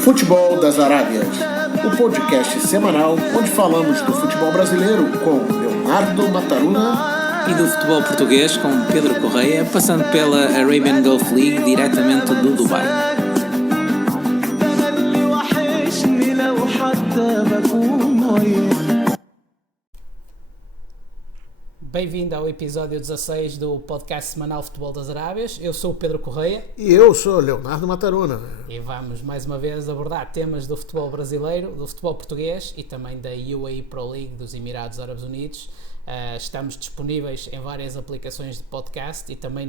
Futebol das Arábias, o podcast semanal onde falamos do futebol brasileiro com Leonardo Mataruna e do futebol português com Pedro Correia, passando pela Arabian Gulf League diretamente do Dubai. Bem-vindo ao episódio 16 do podcast semanal Futebol das Arábias. Eu sou o Pedro Correia. E eu sou o Leonardo Mataruna. E vamos mais uma vez abordar temas do futebol brasileiro, do futebol português e também da UAE Pro League dos Emirados Árabes Unidos. Estamos disponíveis em várias aplicações de podcast e também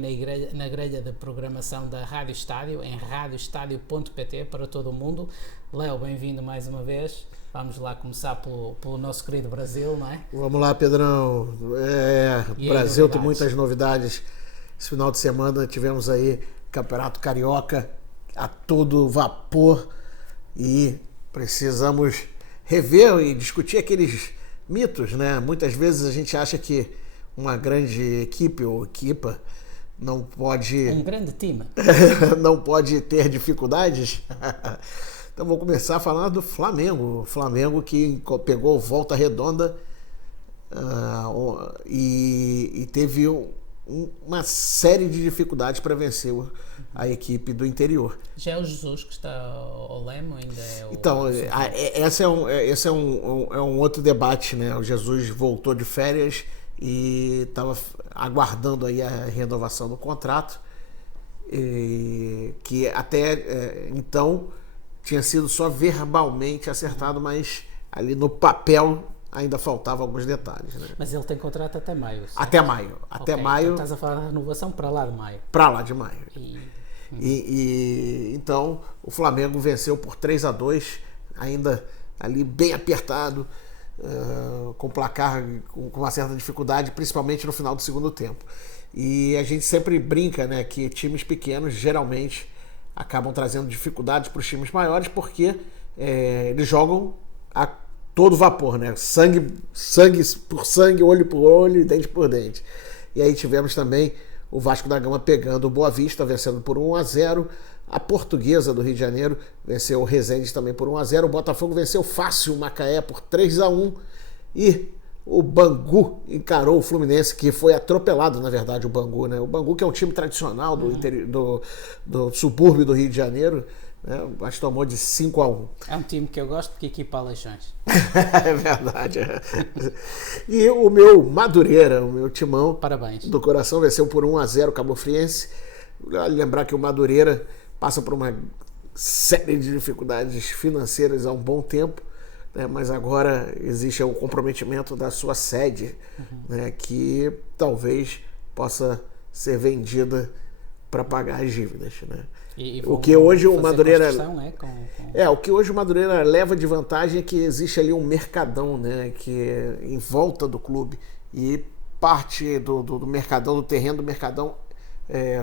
na grelha de programação da Rádio Estádio, em radioestadio.pt para todo o mundo. Léo, bem-vindo mais uma vez. Vamos lá começar pelo nosso querido Brasil, não é? Vamos lá, Pedrão. O Brasil tem muitas novidades. Esse final de semana tivemos aí Campeonato Carioca a todo vapor e precisamos rever e discutir aqueles mitos, né? Muitas vezes a gente acha que uma grande equipe ou equipa não pode... Um grande time. não pode ter dificuldades. Então vou começar a falar do Flamengo. O Flamengo que pegou Volta Redonda e teve uma série de dificuldades para vencer a equipe do interior. Já é o Jesus que está ao leme, ainda é o... Então, esse é um outro debate, né? O Jesus voltou de férias e estava aguardando aí a renovação do contrato, que até então tinha sido só verbalmente acertado, mas ali no papel ainda faltavam alguns detalhes, né? Mas ele tem contrato até maio, certo? Até maio. Até maio. Então estás a falar da renovação para lá de maio. Para lá de maio. Então o Flamengo venceu por 3-2, ainda ali bem apertado, com placar com uma certa dificuldade, principalmente no final do segundo tempo. E a gente sempre brinca, né, que times pequenos geralmente acabam trazendo dificuldades para os times maiores porque eles jogam a todo vapor, né? Sangue por sangue, olho por olho, dente por dente. E aí tivemos também o Vasco da Gama pegando o Boa Vista, vencendo por 1-0. A Portuguesa do Rio de Janeiro venceu o Resende também por 1-0. O Botafogo venceu fácil o Macaé por 3-1. E o Bangu encarou o Fluminense, que foi atropelado, na verdade, o Bangu, né? O Bangu, que é um time tradicional do subúrbio do Rio de Janeiro, né? Mas tomou de 5-1. É um time que eu gosto porque equipa Aleixões. É verdade. E o meu Madureira, o meu timão, parabéns, do coração, venceu por 1-0 o Cabo Friense. Lembrar que o Madureira passa por uma série de dificuldades financeiras há um bom tempo, né, mas agora existe o comprometimento da sua sede, né, que talvez possa ser vendida para pagar as dívidas, né? O que hoje o Madureira o que hoje o Madureira leva de vantagem é que existe ali um mercadão, né, que é em volta do clube, e parte do mercadão, do terreno do mercadão,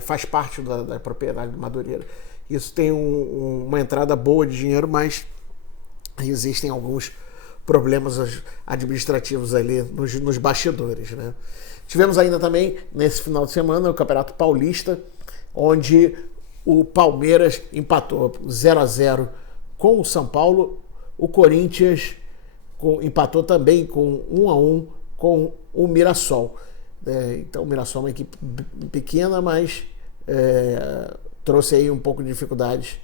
faz parte da propriedade do Madureira. Isso tem uma entrada boa de dinheiro, mas existem alguns problemas administrativos ali nos bastidores, né? Tivemos ainda também, nesse final de semana, o Campeonato Paulista, onde o Palmeiras empatou 0-0 com o São Paulo. O Corinthians empatou também com 1-1 com o Mirassol. Então o Mirassol é uma equipe pequena, mas trouxe aí um pouco de dificuldades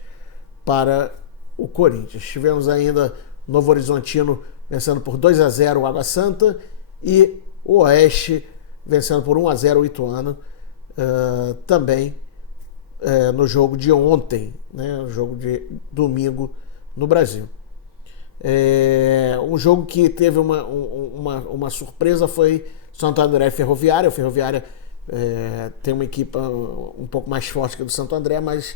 para o Corinthians. Tivemos ainda Novo Horizontino vencendo por 2-0 o Água Santa e o Oeste vencendo por 1-0 o Ituano, também no jogo de ontem, né, no jogo de domingo no Brasil. Um jogo que teve uma surpresa foi Santo André e Ferroviária. O Ferroviária tem uma equipa um pouco mais forte que a do Santo André, mas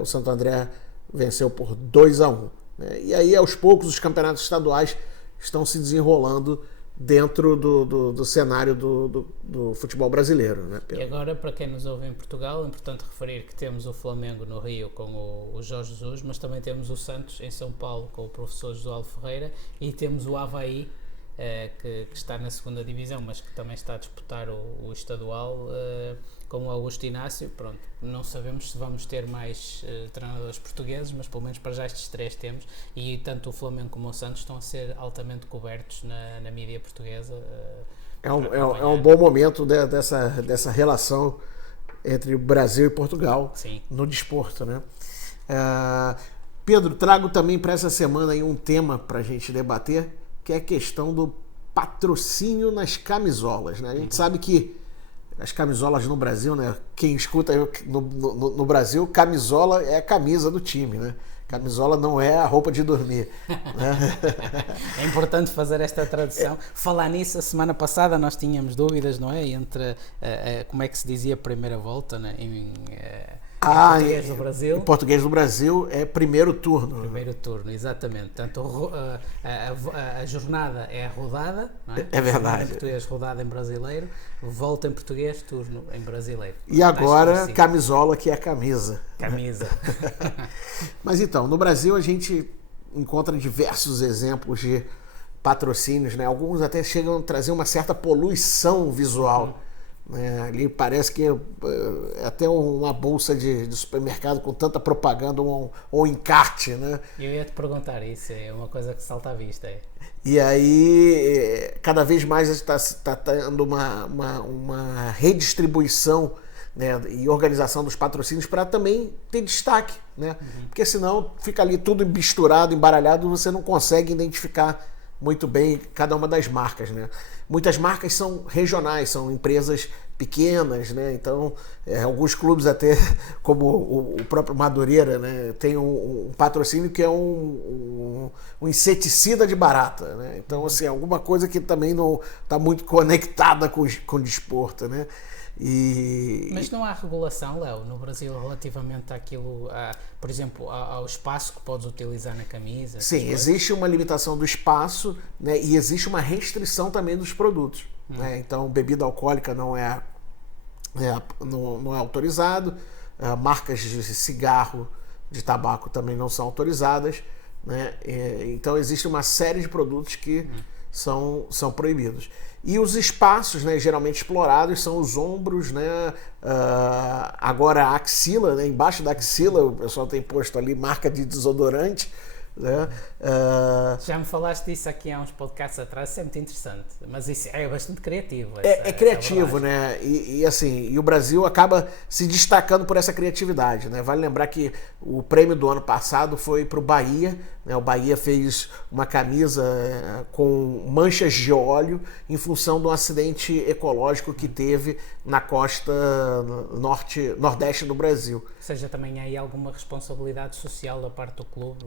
o Santo André venceu por 2-1. Né? E aí, aos poucos, os campeonatos estaduais estão se desenrolando dentro do cenário do futebol brasileiro, né, Pedro? E agora, para quem nos ouve em Portugal, é importante referir que temos o Flamengo no Rio com o Jorge Jesus, mas também temos o Santos em São Paulo com o professor Josualdo Ferreira, e temos o Avaí, que está na segunda divisão, mas que também está a disputar o estadual, com o Augusto Inácio. Pronto, não sabemos se vamos ter mais treinadores portugueses, mas pelo menos para já estes 3 temos, e tanto o Flamengo como o Santos estão a ser altamente cobertos na mídia portuguesa. É um bom momento dessa relação entre o Brasil e Portugal. Sim. No desporto, né? Pedro, trago também para essa semana aí um tema para a gente debater, que é a questão do patrocínio nas camisolas, né? A gente sabe que as camisolas no Brasil, né? Quem escuta no Brasil, camisola é a camisa do time, né? Camisola não é a roupa de dormir. Né? É importante fazer esta tradução. Falar nisso, a semana passada nós tínhamos dúvidas, não é? Entre como é que se dizia primeira volta, né? Em português do Brasil. Em português do Brasil é primeiro turno. Primeiro turno, exatamente. Portanto, a jornada é a rodada, não é? É verdade. Em português, rodada em brasileiro. Volta em português, turno em brasileiro. E agora, camisola, que é a camisa. Camisa. Mas então, no Brasil a gente encontra diversos exemplos de patrocínios, né? Alguns até chegam a trazer uma certa poluição visual. Ali parece que é até uma bolsa de supermercado com tanta propaganda ou encarte, né? Eu ia te perguntar isso, é uma coisa que salta à vista. É. E aí, cada vez mais está tendo uma redistribuição, né, e organização dos patrocínios para também ter destaque, né? Porque senão fica ali tudo misturado, embaralhado, você não consegue identificar muito bem cada uma das marcas, né? Muitas marcas são regionais, são empresas pequenas, né? Então, alguns clubes até, como o próprio Madureira, né, tem um patrocínio que é um inseticida de barata, né? Então, assim, alguma coisa que também não está muito conectada com o desporto, né? Mas não há regulação, Léo, no Brasil relativamente àquilo, por exemplo, ao espaço que podes utilizar na camisa? Sim, existe uma limitação do espaço, né, e existe uma restrição também dos produtos. Né? Então, bebida alcoólica não é autorizado, marcas de cigarro, de tabaco também não são autorizadas. Né? Então, existe uma série de produtos que são proibidos. E os espaços, né, geralmente explorados são os ombros, né, agora a axila, né, embaixo da axila o pessoal tem posto ali marca de desodorante. Né? Já me falaste disso aqui há uns podcasts atrás, isso é muito interessante, mas isso é bastante criativo. É criativo, né? E assim, o Brasil acaba se destacando por essa criatividade, né? Vale lembrar que o prêmio do ano passado foi para o Bahia, né? O Bahia fez uma camisa com manchas de óleo em função de um acidente ecológico que teve na costa nordeste do Brasil. Ou seja, também há aí alguma responsabilidade social da parte do clube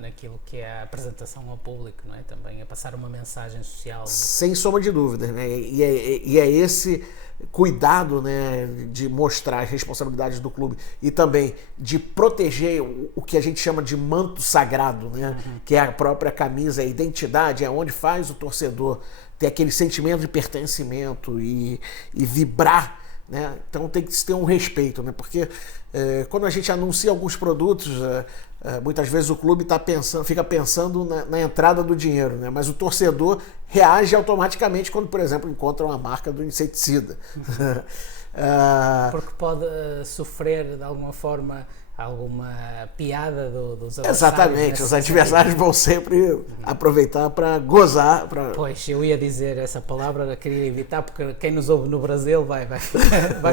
naquilo que é a apresentação ao público, não é? Também a passar uma mensagem social. Sem sombra de dúvida, né? E é esse cuidado, né, de mostrar as responsabilidades do clube e também de proteger o que a gente chama de manto sagrado, né? Que é a própria camisa, a identidade, é onde faz o torcedor ter aquele sentimento de pertencimento e vibrar. Né? Então tem que ter um respeito, né? Porque quando a gente anuncia alguns produtos, muitas vezes o clube fica pensando na entrada do dinheiro, né? Mas o torcedor reage automaticamente quando, por exemplo, encontra uma marca do inseticida. Porque pode sofrer de alguma forma alguma piada dos adversários. Exatamente, os adversários vão sempre aproveitar para gozar. Pois, eu ia dizer essa palavra, queria evitar, porque quem nos ouve no Brasil vai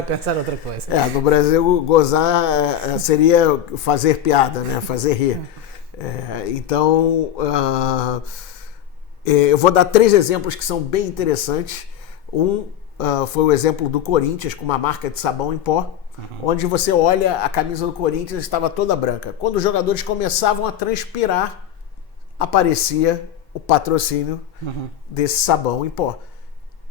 pensar outra coisa. No Brasil, gozar seria fazer piada, né? Fazer rir. Então, eu vou dar 3 exemplos que são bem interessantes. Foi o exemplo do Corinthians com uma marca de sabão em pó, onde você olha a camisa do Corinthians estava toda branca. Quando os jogadores começavam a transpirar, aparecia o patrocínio desse sabão em pó.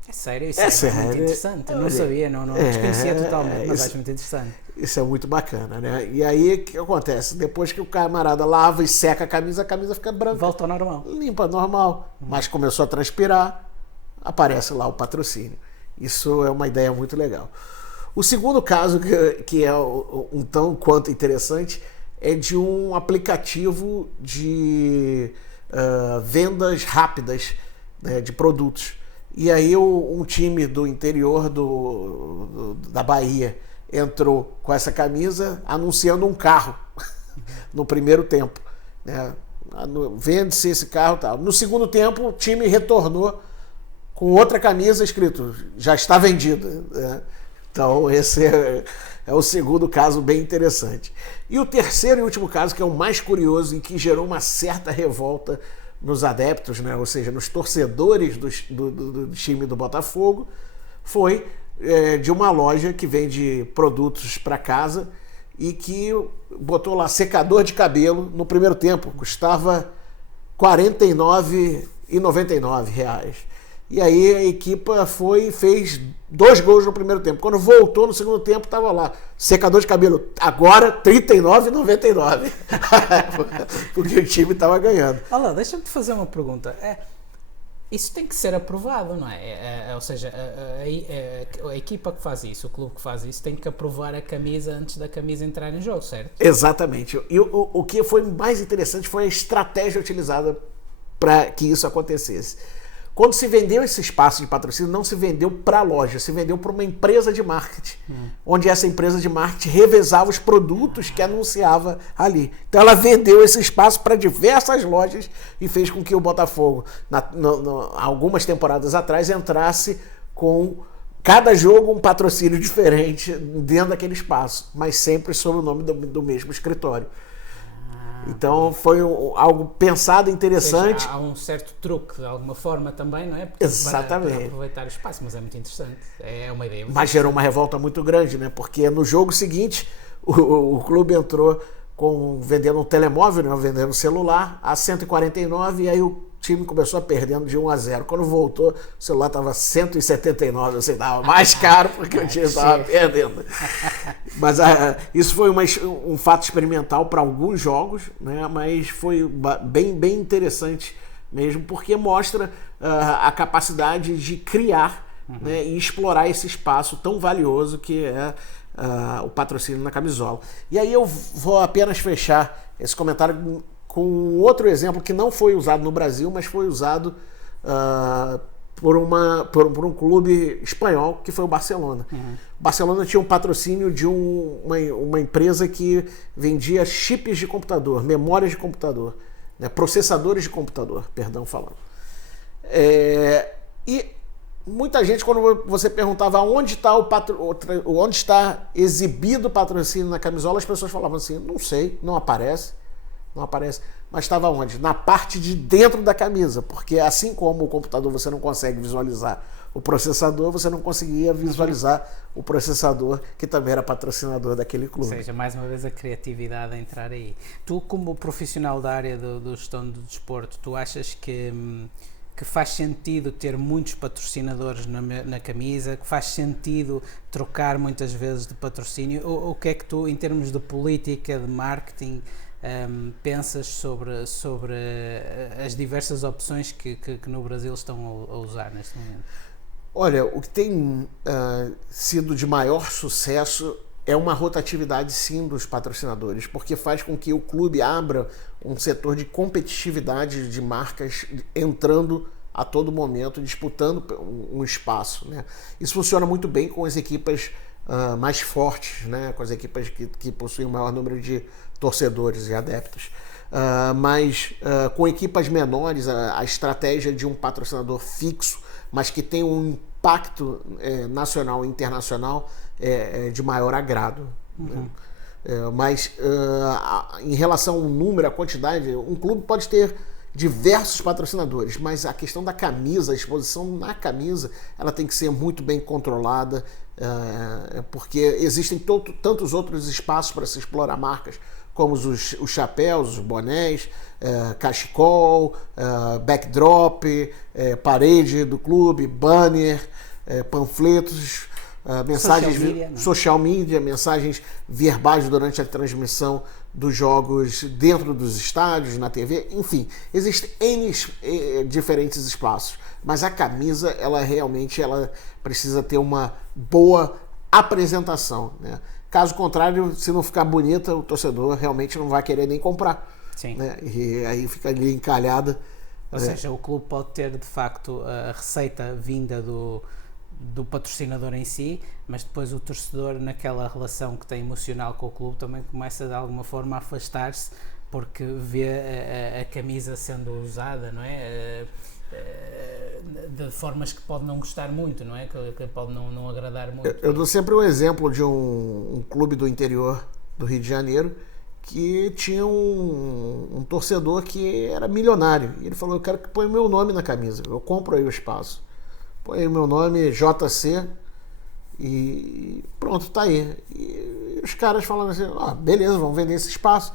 É sério? Isso é muito interessante. Eu não sabia, não desconhecia totalmente, mas acho muito interessante. Isso é muito bacana, né? E aí, o que acontece? Depois que o camarada lava e seca a camisa fica branca. Volta ao normal. Limpa, normal. Mas começou a transpirar, aparece lá o patrocínio. Isso é uma ideia muito legal. O segundo caso, que é um tão quanto interessante, é de um aplicativo de vendas rápidas, né, de produtos. e aí um time do interior da Bahia entrou com essa camisa anunciando um carro no primeiro tempo, né? Vende-se esse carro e tal. No segundo tempo, o time retornou com outra camisa escrito já está vendido, né? Então esse é o segundo caso bem interessante. E o terceiro e último caso, que é o mais curioso e que gerou uma certa revolta nos adeptos, né? Ou seja, nos torcedores do time do Botafogo, foi de uma loja que vende produtos para casa e que botou lá secador de cabelo no primeiro tempo, custava R$ 49,99. E aí a equipa fez 2 gols no primeiro tempo. Quando voltou no segundo tempo, estava lá, secador de cabelo, agora R$ 39,99. Porque o time estava ganhando. Olha, deixa-me te fazer uma pergunta. Isso tem que ser aprovado, não é? Ou seja, a equipa que faz isso, o clube que faz isso, tem que aprovar a camisa antes da camisa entrar em jogo, certo? Exatamente. E o que foi mais interessante foi a estratégia utilizada para que isso acontecesse. Quando se vendeu esse espaço de patrocínio, não se vendeu para a loja, se vendeu para uma empresa de marketing, onde essa empresa de marketing revezava os produtos que anunciava ali. Então ela vendeu esse espaço para diversas lojas e fez com que o Botafogo, algumas temporadas atrás, entrasse com cada jogo um patrocínio diferente dentro daquele espaço, mas sempre sob o nome do mesmo escritório. Então foi algo pensado, interessante. Ou seja, há um certo truque de alguma forma também, não é? Exatamente. Para aproveitar o espaço, mas é muito interessante. É uma ideia muito Mas gerou uma revolta muito grande, né? Porque no jogo seguinte o clube entrou vendendo um telemóvel, né? Vendendo um celular a 149 e aí o time começou perdendo de 1-0. Quando voltou, o celular estava 179, você dava mais caro porque o time estava perdendo. Mas isso foi um fato experimental para alguns jogos, né? Mas foi bem interessante mesmo, porque mostra a capacidade de criar, né? E explorar esse espaço tão valioso que é o patrocínio na camisola. E aí eu vou apenas fechar esse comentário com outro exemplo que não foi usado no Brasil, mas foi usado por um clube espanhol, que foi o Barcelona. O Barcelona tinha um patrocínio de uma empresa que vendia chips de computador, memórias de computador, né, processadores de computador, perdão falando. E muita gente, quando você perguntava onde está exibido o patrocínio na camisola, as pessoas falavam assim, não sei, não aparece. Mas estava onde? Na parte de dentro da camisa, porque assim como o computador você não consegue visualizar o processador, você não conseguia visualizar o processador que também era patrocinador daquele clube. Ou seja, mais uma vez a criatividade a entrar aí. Tu, como profissional da área do gestão do desporto, tu achas que faz sentido ter muitos patrocinadores na camisa, que faz sentido trocar muitas vezes de patrocínio? Ou o que é que tu, em termos de política, de marketing, pensas sobre as diversas opções que no Brasil estão a usar neste momento? Olha, o que tem sido de maior sucesso é uma rotatividade, sim, dos patrocinadores, porque faz com que o clube abra um setor de competitividade de marcas entrando a todo momento, disputando um espaço, né? Isso funciona muito bem com as equipas mais fortes, né? Com as equipas que possuem o maior número de torcedores e adeptos. Mas com equipas menores, a estratégia de um patrocinador fixo, mas que tem um impacto nacional e internacional é de maior agrado. Né? Mas em relação ao número, à quantidade, um clube pode ter diversos patrocinadores, mas a questão da camisa, a exposição na camisa, ela tem que ser muito bem controlada, porque existem tantos outros espaços para se explorar marcas, como os chapéus, os bonés, cachecol, backdrop, parede do clube, banner, panfletos, mensagens social media, mensagens verbais durante a transmissão dos jogos dentro dos estádios, na TV, enfim, existem N diferentes espaços, mas a camisa, ela precisa ter uma boa apresentação, né? Caso contrário, se não ficar bonita, o torcedor realmente não vai querer nem comprar. Sim. Né? E aí fica ali encalhada Ou seja, o clube pode ter de facto a receita vinda do patrocinador em si, mas depois o torcedor, naquela relação que tem emocional com o clube, também começa de alguma forma a afastar-se porque vê a camisa sendo usada, não é? De formas que pode não gostar muito, não é? Que pode não agradar muito. Eu dou sempre o exemplo de um clube do interior do Rio de Janeiro que tinha um torcedor que era milionário. E ele falou, eu quero que ponha o meu nome na camisa, eu compro aí o espaço. Põe aí o meu nome, JC, e pronto, tá aí. E os caras falaram assim, beleza, vamos vender esse espaço.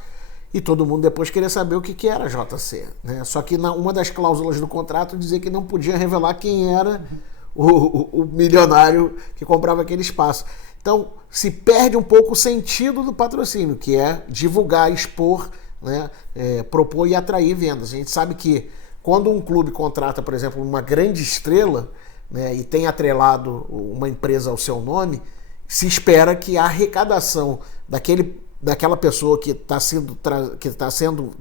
E todo mundo depois queria saber o que era JC, né? Só que uma das cláusulas do contrato dizia que não podia revelar quem era o milionário que comprava aquele espaço. Então, se perde um pouco o sentido do patrocínio, que é divulgar, expor, né? Propor e atrair vendas. A gente sabe que quando um clube contrata, por exemplo, uma grande estrela, né, e tem atrelado uma empresa ao seu nome, se espera que a arrecadação daquela pessoa que está sendo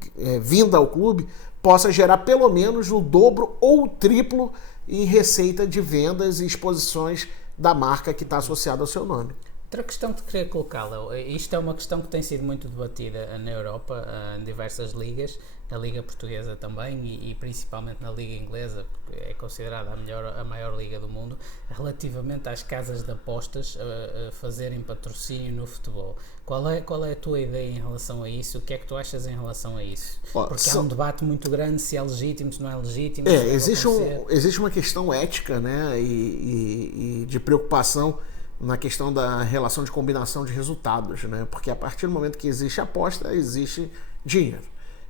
vinda ao clube possa gerar pelo menos o dobro ou o triplo em receita de vendas e exposições da marca que está associada ao seu nome. Outra questão que queria colocá-la, isto é uma questão que tem sido muito debatida na Europa, em diversas ligas, na Liga Portuguesa também e principalmente na Liga Inglesa, porque é considerada a maior liga do mundo, relativamente às casas de apostas a fazerem patrocínio no futebol. Qual é a tua ideia em relação a isso? O que é que tu achas em relação a isso? Porque há um debate muito grande se é legítimo, se não é legítimo. Existe uma questão ética, né, e de preocupação na questão da relação de combinação de resultados, né? Porque a partir do momento que existe aposta, existe dinheiro.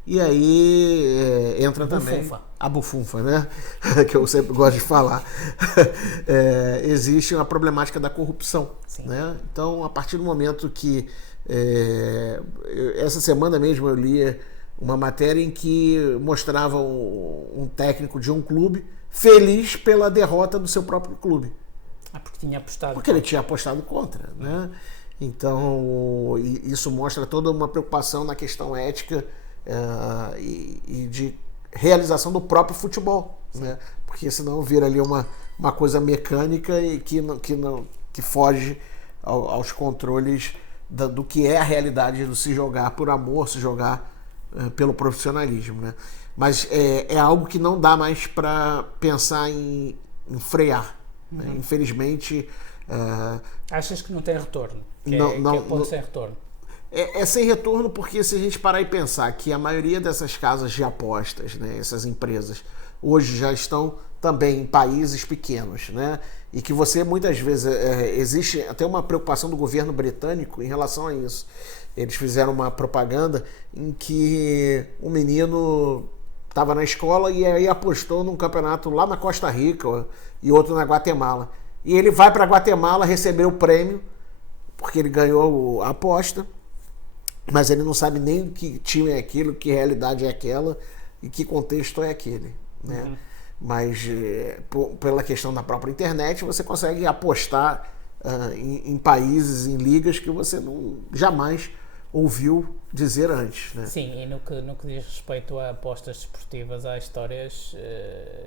E aí entra também a bufunfa, né? Que eu sempre gosto de falar. Existe a problemática da corrupção, né? Então, a partir do momento que essa semana mesmo eu li uma matéria em que mostrava um técnico de um clube feliz pela derrota do seu próprio clube. Porque tinha apostado. Porque ele tinha apostado contra, né? Então, isso mostra toda uma preocupação na questão ética e de realização do próprio futebol, né? Porque senão vira ali uma coisa mecânica e que foge aos controles do que é a realidade do se jogar por amor, se jogar pelo profissionalismo, né? Mas é algo que não dá mais para pensar em frear. Infelizmente. Achas que não tem retorno? Que pode ser retorno? É sem retorno, porque se a gente parar e pensar que a maioria dessas casas de apostas, né, essas empresas, hoje já estão também em países pequenos, né? E que você muitas vezes existe até uma preocupação do governo britânico em relação a isso. Eles fizeram uma propaganda em que um menino estava na escola e aí apostou num campeonato lá na Costa Rica e outro na Guatemala. E ele vai para Guatemala receber o prêmio, porque ele ganhou a aposta, mas ele não sabe nem que time é aquilo, que realidade é aquela e que contexto é aquele, né? Mas pela questão da própria internet, você consegue apostar em países, em ligas que você jamais ouviu dizer antes, né? Sim, e no que diz respeito a apostas desportivas, há histórias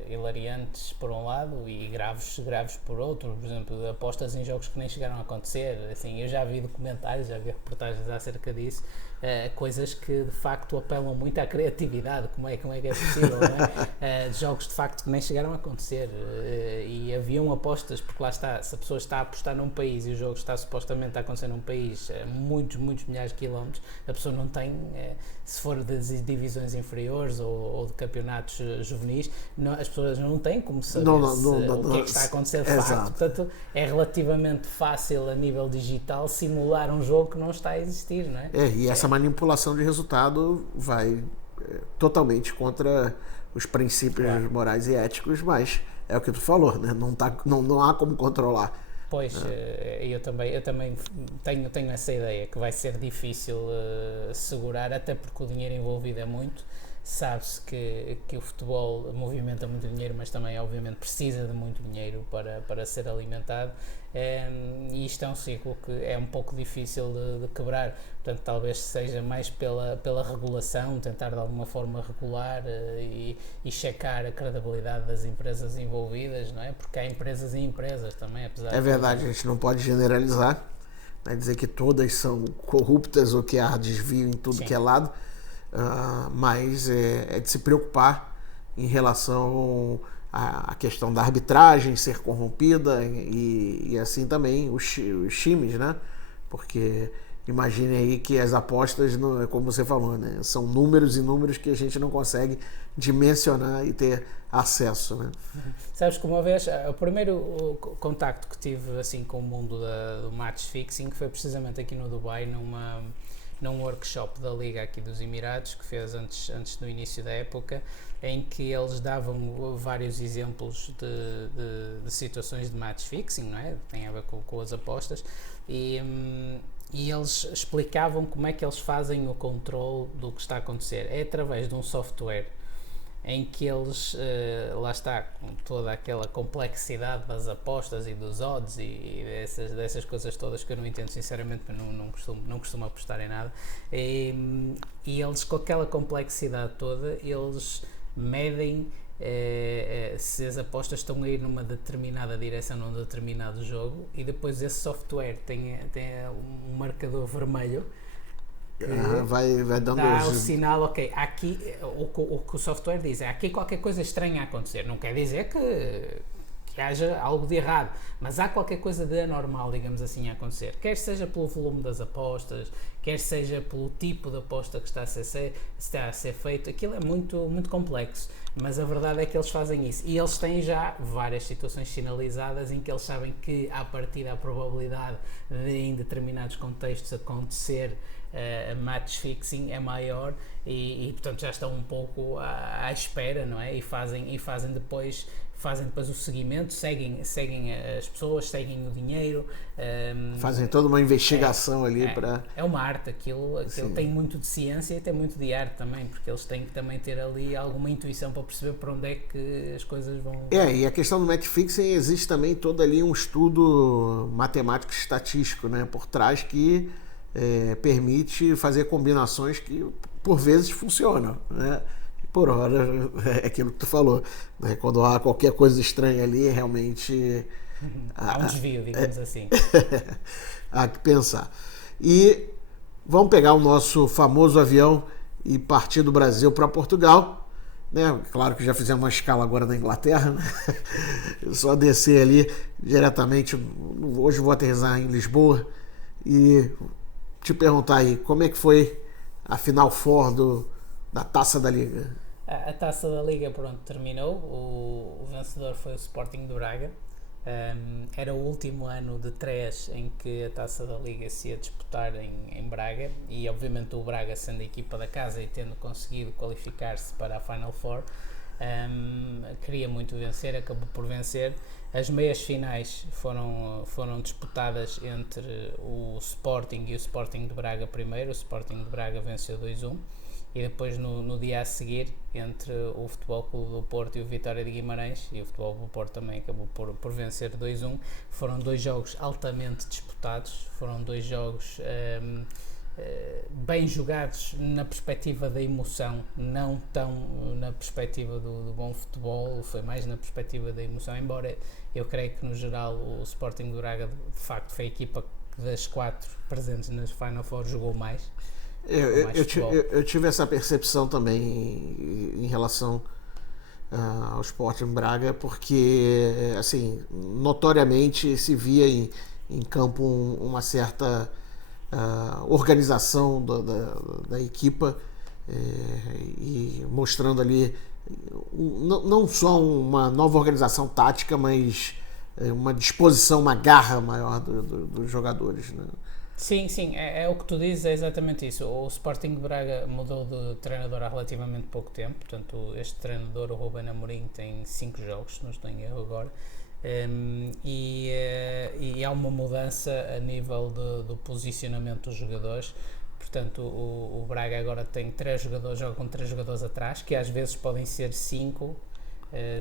hilariantes por um lado e graves por outro. Por exemplo, apostas em jogos que nem chegaram a acontecer. Assim, eu já vi documentários, já vi reportagens acerca disso, coisas que de facto apelam muito à criatividade. Como é que é possível, não é? De jogos de facto que nem chegaram a acontecer, e haviam apostas, porque lá está, se a pessoa está a apostar num país e o jogo está supostamente a acontecer num país a muitos milhares de quilómetros, a pessoa não tem, se for de divisões inferiores ou de campeonatos juvenis, as pessoas não têm como saber o que é que está a acontecer de facto. Portanto, é relativamente fácil a nível digital simular um jogo que não está a existir, não é? E essa manipulação de resultado vai totalmente contra os princípios morais e éticos, mas é o que tu falou, né? Não há como controlar. Pois, eu também tenho essa ideia, que vai ser difícil segurar, até porque o dinheiro envolvido é muito, sabe-se que o futebol movimenta muito dinheiro, mas também obviamente precisa de muito dinheiro para ser alimentado, e isto é um ciclo que é um pouco difícil de quebrar. Portanto, talvez seja mais pela regulação, tentar de alguma forma regular e checar a credibilidade das empresas envolvidas, não é? Porque há empresas e empresas também, apesar É verdade, a gente não pode generalizar, né, dizer que todas são corruptas ou que há desvio em tudo que é lado, mas é de se preocupar em relação à questão da arbitragem ser corrompida e assim também os times, né? Porque imagine aí que as apostas, como você falou, né, são números e números que a gente não consegue dimensionar e ter acesso, né? Sabes que uma vez, o primeiro contacto que tive assim com o mundo do match fixing foi precisamente aqui no Dubai, num workshop da Liga aqui dos Emirados, que fez antes do início da época, em que eles davam vários exemplos de situações de match fixing, não é? Tem a ver com as apostas, e eles explicavam como é que eles fazem o controle do que está a acontecer. É através de um software em que eles, lá está, com toda aquela complexidade das apostas e dos odds e dessas coisas todas que eu não entendo sinceramente, mas não costumo apostar em nada, e eles, com aquela complexidade toda, eles medem se as apostas estão a ir numa determinada direção num determinado jogo, e depois esse software tem um marcador vermelho vai dando dá o sinal, ok, aqui o que o software diz é aqui qualquer coisa estranha a acontecer, não quer dizer que haja algo de errado, mas há qualquer coisa de anormal, digamos assim, a acontecer, quer seja pelo volume das apostas, quer seja pelo tipo de aposta que está a ser feito. Aquilo é muito, muito complexo, mas a verdade é que eles fazem isso, e eles têm já várias situações sinalizadas em que eles sabem que à partida a probabilidade de em determinados contextos acontecer match fixing é maior, e portanto já estão um pouco à espera, não é? E fazem depois o seguimento, seguem as pessoas, seguem o dinheiro, fazem toda uma investigação ali para... É uma arte, aquilo tem muito de ciência e tem muito de arte também, porque eles têm que também ter ali alguma intuição para perceber para onde é que as coisas vão... E a questão do match fixing, existe também todo ali um estudo matemático estatístico, né, por trás, que permite fazer combinações que por vezes funcionam, né? Por hora é aquilo que tu falou, né? Quando há qualquer coisa estranha ali, realmente há um desvio, digamos assim. Há que pensar. E vamos pegar o nosso famoso avião e partir do Brasil para Portugal, né? Claro que já fizemos uma escala agora na Inglaterra, né? Só descer ali diretamente. Hoje vou aterrissar em Lisboa e te perguntar aí, como é que foi a Final Four da Taça da Liga? A Taça da Liga, pronto, terminou. O vencedor foi o Sporting de Braga. Era o último ano de 3 em que a Taça da Liga se ia disputar em Braga, e obviamente o Braga, sendo a equipa da casa e tendo conseguido qualificar-se para a Final Four, queria muito vencer, acabou por vencer. As meias finais foram disputadas entre o Sporting e o Sporting de Braga primeiro. O Sporting de Braga venceu 2-1, e depois no dia a seguir, entre o Futebol Clube do Porto e o Vitória de Guimarães, e o Futebol do Porto também acabou por vencer 2-1. Foram dois jogos altamente disputados, foram dois jogos bem jogados na perspectiva da emoção, não tão na perspectiva do bom futebol, foi mais na perspectiva da emoção, embora eu creio que no geral o Sporting de Braga de facto foi a equipa que das 4 presentes nas Final Four jogou mais. Eu tive essa percepção também em relação ao Sporting Braga, porque assim, notoriamente se via em campo uma certa organização da equipa, e mostrando ali não só uma nova organização tática, mas uma disposição, uma garra maior dos jogadores, né? Sim, é o que tu dizes, é exatamente isso. O Sporting de Braga mudou de treinador há relativamente pouco tempo, portanto este treinador, o Ruben Amorim, tem 5 jogos, se não estou em erro agora, E há uma mudança a nível do posicionamento dos jogadores. Portanto, o Braga agora tem 3 jogadores, joga com 3 jogadores atrás, que às vezes podem ser 5,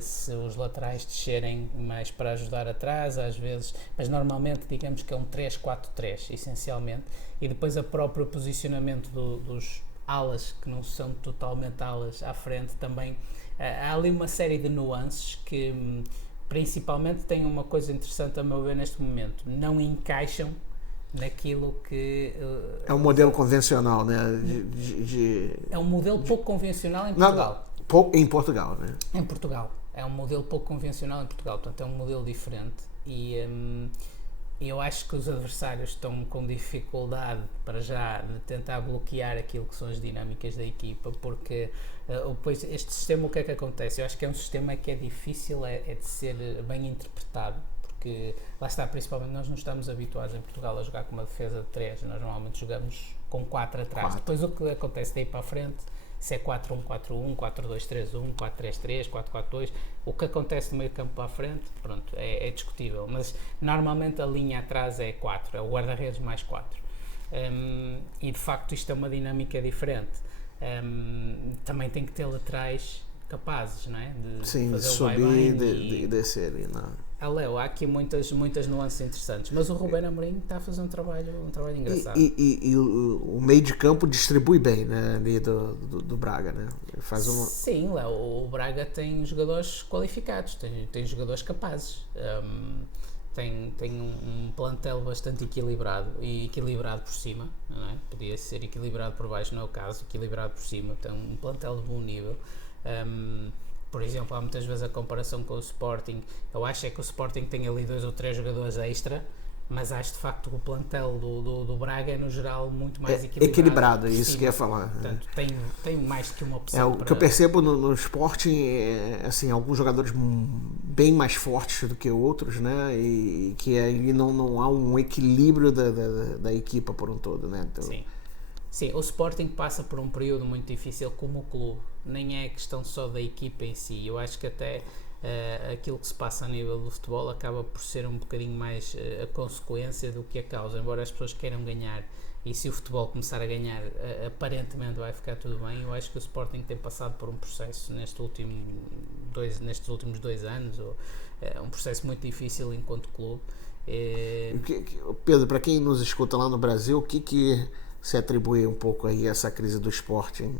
se os laterais descerem mais para ajudar atrás, às vezes, mas normalmente digamos que é um 3-4-3, essencialmente, e depois o próprio posicionamento dos alas, que não são totalmente alas à frente, também há ali uma série de nuances que principalmente têm uma coisa interessante a meu ver neste momento, não encaixam naquilo que... é um modelo convencional, né? É um modelo pouco convencional em Portugal. Em Portugal, né? Em Portugal. É um modelo pouco convencional em Portugal, portanto é um modelo diferente e eu acho que os adversários estão com dificuldade para já de tentar bloquear aquilo que são as dinâmicas da equipa, porque depois este sistema, o que é que acontece? Eu acho que é um sistema que é difícil de ser bem interpretado, porque lá está, principalmente nós não estamos habituados em Portugal a jogar com uma defesa de 3, nós normalmente jogamos com 4 atrás. Depois o que acontece daí para a frente, se é 4-1-4-1, 4-2-3-1, 4-3-3, 4-4-2, o que acontece do meio campo para a frente, pronto, é discutível, mas normalmente a linha atrás é 4, é o guarda-redes mais 4. E de facto isto é uma dinâmica diferente. Também tem que ter laterais capazes, não é? De sim, fazer subir e descer. Léo, há aqui muitas nuances interessantes, mas o Ruben Amorim está a fazer um trabalho engraçado. E o meio de campo distribui bem, né, ali do Braga, né? Faz uma... Sim, Léo, o Braga tem jogadores qualificados, tem jogadores capazes, tem um plantel bastante equilibrado e equilibrado por cima, não é? Podia ser equilibrado por baixo, não é o caso, equilibrado por cima, tem um plantel de bom nível. Por exemplo, há muitas vezes a comparação com o Sporting. Eu acho que o Sporting tem ali 2 ou 3 jogadores extra, mas acho de facto que o plantel do Braga é no geral muito mais equilibrado, é isso que eu ia falar. Portanto, tem mais que uma opção. O que eu percebo no Sporting é assim, alguns jogadores bem mais fortes do que outros, né? E que aí não há um equilíbrio da equipa por um todo, né? Então... Sim, o Sporting passa por um período muito difícil como o clube, nem é questão só da equipa em si, eu acho que até aquilo que se passa a nível do futebol acaba por ser um bocadinho mais a consequência do que a causa, embora as pessoas queiram ganhar, e se o futebol começar a ganhar aparentemente vai ficar tudo bem. Eu acho que o Sporting tem passado por um processo nestes últimos 2 anos, um processo muito difícil enquanto clube. Pedro, para quem nos escuta lá no Brasil, o que se atribui um pouco aí a essa crise do Sporting?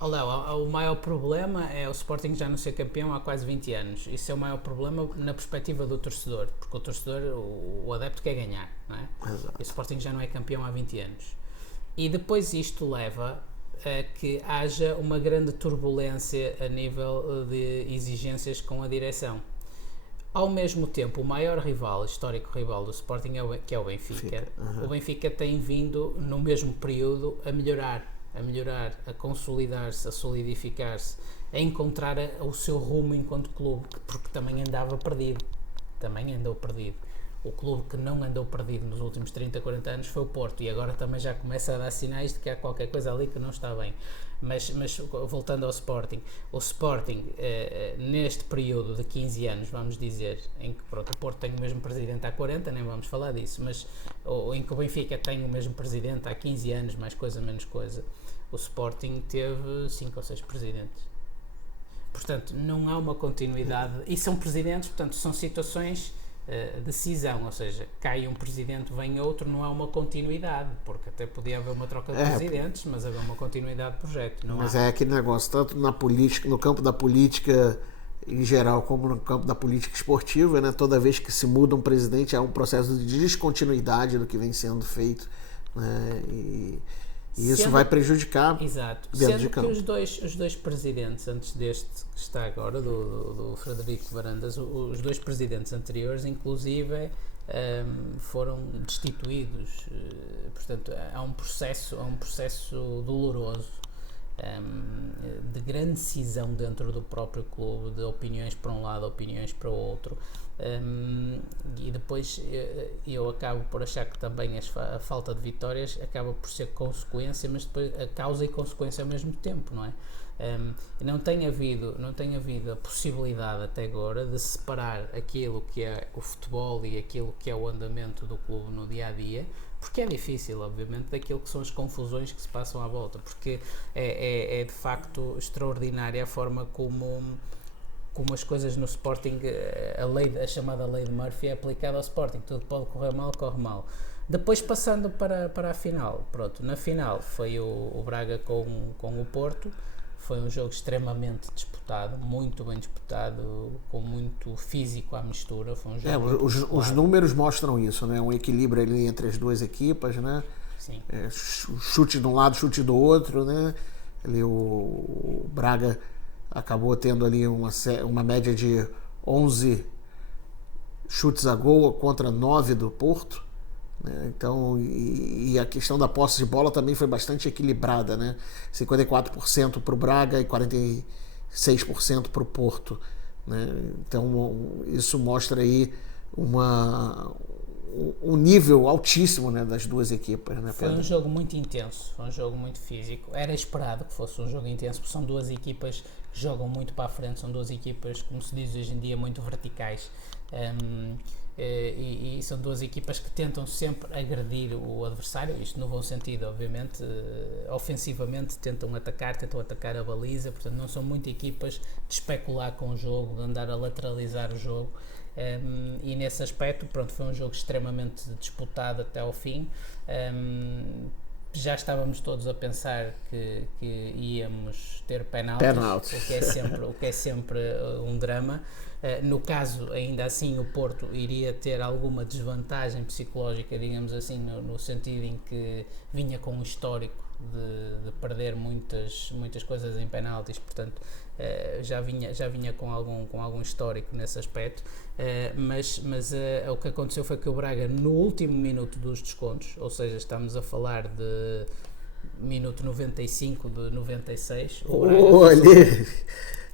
O maior problema é o Sporting já não ser campeão há quase 20 anos. Isso é o maior problema na perspectiva do torcedor, porque o torcedor, o adepto quer ganhar, não é? Exato. E o Sporting já não é campeão há 20 anos. E depois isto leva a que haja uma grande turbulência a nível de exigências com a direção. Ao mesmo tempo, o maior histórico rival do Sporting que é o Benfica. O Benfica tem vindo no mesmo período a melhorar, a consolidar-se, a solidificar-se, a encontrar o seu rumo enquanto clube, porque também andou perdido. O clube que não andou perdido nos últimos 30, 40 anos foi o Porto, e agora também já começa a dar sinais de que há qualquer coisa ali que não está bem. Mas voltando ao Sporting, o Sporting neste período de 15 anos, vamos dizer, em que o Porto tem o mesmo presidente há 40, nem vamos falar disso, mas em que o Benfica tem o mesmo presidente há 15 anos, mais coisa, menos coisa, o Sporting teve 5 ou 6 presidentes. Portanto, não há uma continuidade, e são presidentes, portanto, são situações decisão, ou seja, cai um presidente, vem outro, não há uma continuidade, porque até podia haver uma troca de presidentes, mas haver uma continuidade de projeto. Mas é aquele negócio, tanto na política, no campo da política em geral, como no campo da política esportiva, né? Toda vez que se muda um presidente, há um processo de descontinuidade do que vem sendo feito, né? E isso vai prejudicar. Exato. Dentro Sendo de campo. Que os dois presidentes, antes deste que está agora, do Frederico Varandas, os 2 presidentes anteriores, inclusive, foram destituídos. Portanto, há um processo doloroso, de grande cisão dentro do próprio clube, de opiniões para um lado, opiniões para o outro. E depois eu acabo por achar que também a falta de vitórias acaba por ser consequência, mas depois a causa e consequência ao mesmo tempo, não é? Não tem havido a possibilidade até agora de separar aquilo que é o futebol e aquilo que é o andamento do clube no dia a dia, porque é difícil, obviamente, daquilo que são as confusões que se passam à volta, porque é de facto extraordinária a forma como as coisas no Sporting, a chamada lei de Murphy é aplicada ao Sporting, tudo pode correr mal, corre mal. Depois passando para a final, pronto, na final foi o Braga com o Porto. Foi um jogo extremamente disputado, muito bem disputado, com muito físico à mistura. Foi um jogo os números mostram isso, né? Um equilíbrio ali entre as duas equipas, né? Sim. Chute de um lado, chute do outro, né? Ali o Braga acabou tendo ali uma média de 11 chutes a gol contra 9 do Porto. Então, e a questão da posse de bola também foi bastante equilibrada, né? 54% para o Braga e 46% para o Porto, né? Então isso mostra aí um nível altíssimo, né, das duas equipas, né, Foi um jogo muito intenso, foi um jogo muito físico. Era esperado que fosse um jogo intenso, porque são duas equipas que jogam muito para a frente, são duas equipas, como se diz hoje em dia, muito verticais. E são duas equipas que tentam sempre agredir o adversário, isto no bom sentido, obviamente. Ofensivamente tentam atacar a baliza, portanto não são muito equipas de especular com o jogo, de andar a lateralizar o jogo. E nesse aspecto, pronto, foi um jogo extremamente disputado até ao fim. Já estávamos todos a pensar que íamos ter penaltis. O que é sempre um drama. No caso, ainda assim, o Porto iria ter alguma desvantagem psicológica, digamos assim, no sentido em que vinha com um histórico de perder muitas coisas em penaltis, portanto já vinha com algum histórico nesse aspecto, mas o que aconteceu foi que o Braga, no último minuto dos descontos, ou seja, estamos a falar de minuto 95 de 96, o Braga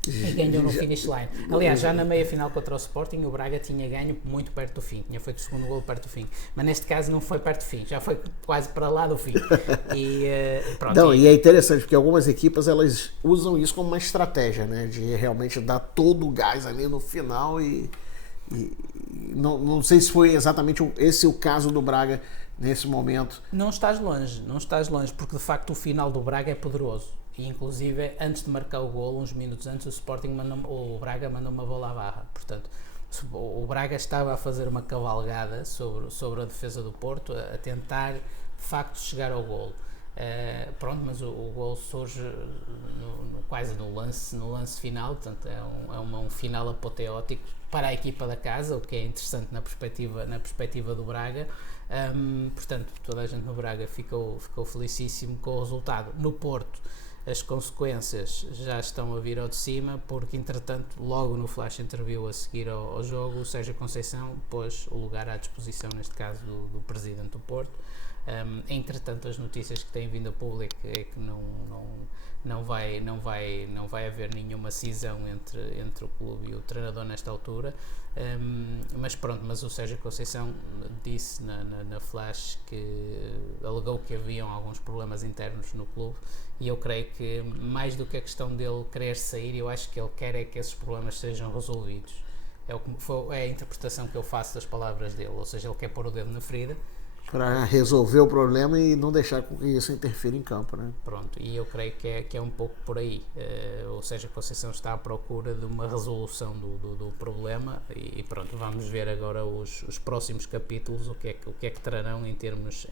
e ganhou no finish line. Aliás, já na meia final contra o Sporting, o Braga tinha ganho muito perto do fim, tinha feito o segundo golo perto do fim, mas neste caso não foi perto do fim, já foi quase para lá do fim. Pronto. Não, e é interessante porque algumas equipas elas usam isso como uma estratégia, né, de realmente dar todo o gás ali no final e não sei se foi exatamente esse o caso do Braga nesse momento. Não estás longe, porque de facto o final do Braga é poderoso. E inclusive antes de marcar o golo, uns minutos antes, o Braga mandou uma bola à barra. Portanto, o Braga estava a fazer uma cavalgada sobre a defesa do Porto, a tentar de facto chegar ao golo. Mas o golo surge quase no lance final, portanto é um final apoteótico para a equipa da casa, o que é interessante na perspectiva do Braga. Portanto, toda a gente no Braga ficou felicíssimo com o resultado. No Porto, as consequências já estão a vir ao de cima, porque entretanto, logo no flash interview a seguir ao jogo, o Sérgio Conceição pôs o lugar à disposição, neste caso do presidente do Porto. Entretanto, as notícias que têm vindo a público é que não vai haver nenhuma cisão entre o clube e o treinador nesta altura. Mas o Sérgio Conceição disse na flash que alegou que haviam alguns problemas internos no clube, e eu creio que mais do que a questão dele querer sair, eu acho que ele quer é que esses problemas sejam resolvidos. É a interpretação que eu faço das palavras dele, ou seja, ele quer pôr o dedo na ferida para resolver o problema e não deixar que isso interfira em campo, né? Pronto, e eu creio que é um pouco por aí. Ou seja, a Conceição está à procura de uma resolução do problema e pronto, vamos ver agora os próximos capítulos, o que é que trarão em termos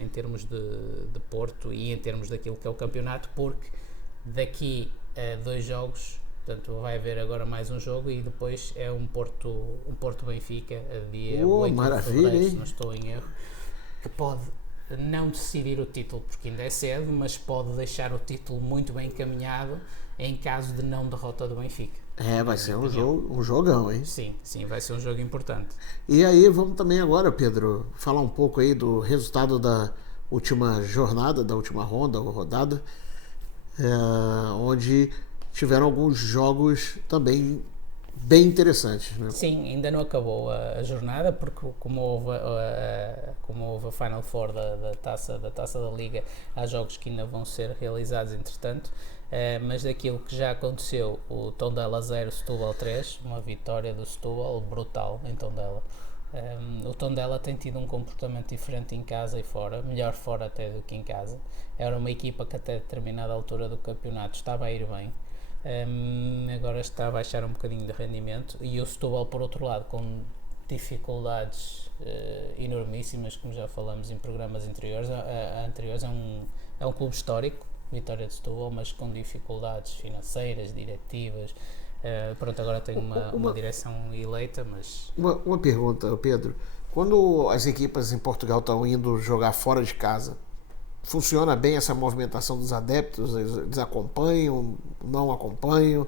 de Porto e em termos daquilo que é o campeonato, porque daqui a 2 jogos, portanto vai haver agora mais um jogo e depois é um Porto-Benfica, dia 8 de fevereiro, se não estou em erro, que pode não decidir o título, porque ainda é cedo, mas pode deixar o título muito bem encaminhado em caso de não derrota do Benfica. Vai ser um jogão, hein? Sim, vai ser um jogo importante. E aí vamos também agora, Pedro, falar um pouco aí do resultado da última jornada, da última rodada, onde tiveram alguns jogos também bem interessantes, né? Sim, ainda não acabou a jornada, porque como houve a Final Four da Taça da Liga, há jogos que ainda vão ser realizados entretanto, mas daquilo que já aconteceu, o Tondela 0, Setúbal 3, uma vitória do Setúbal brutal em Tondela. O Tondela tem tido um comportamento diferente em casa e fora, melhor fora até do que em casa. Era uma equipa que até determinada altura do campeonato estava a ir bem. Agora está a baixar um bocadinho de rendimento, e o Setúbal, por outro lado, com dificuldades enormíssimas, como já falamos em programas anteriores, é um clube histórico, Vitória de Setúbal, mas com dificuldades financeiras, diretivas. Pronto, agora tem uma direção eleita, mas... Uma pergunta, Pedro. Quando as equipas em Portugal estão indo jogar fora de casa, funciona bem essa movimentação dos adeptos? Eles acompanham, não acompanham?